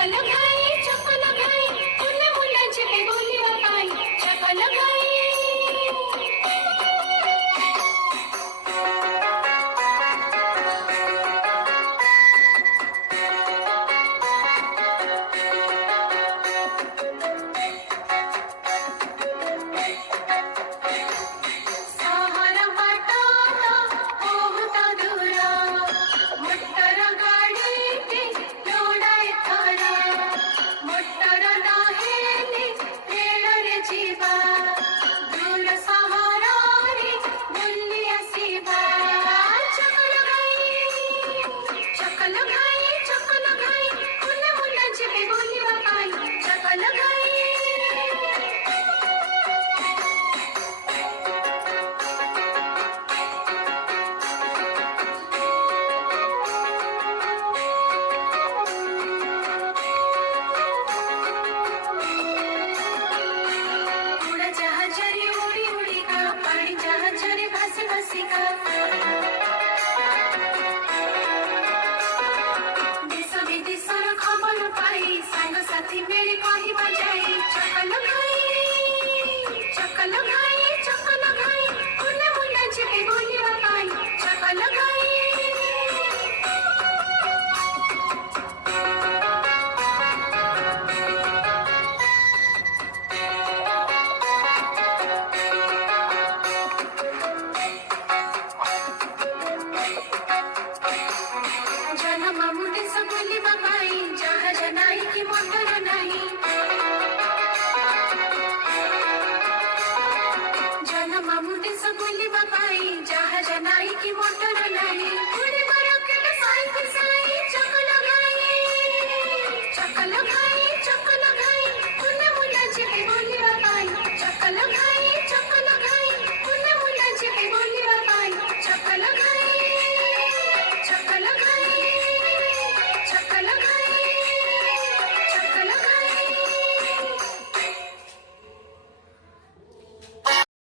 चकल घाई फुल मुलाची बोलिवा पायी चकल घाई सहारा वाटाना पोहता दूरा मोटर गाडीने लोडाय थारा मोटर नाहेली रेळ रे जीवा दूर सहारा रे बोलली असीबा चकल घाई फुल मुलाची बोलिवा पायी चकल घाई उड़ा जहाजरी उडी उडी का पाणी जहाजरी भासी भासी का देश विदेशर खबर पाई सांग साथी मेरी कही बजाई चकल घाई फुल मुलाची बोलिवा पायी चकल घाई जन्म मुदेश बोलिवा पायी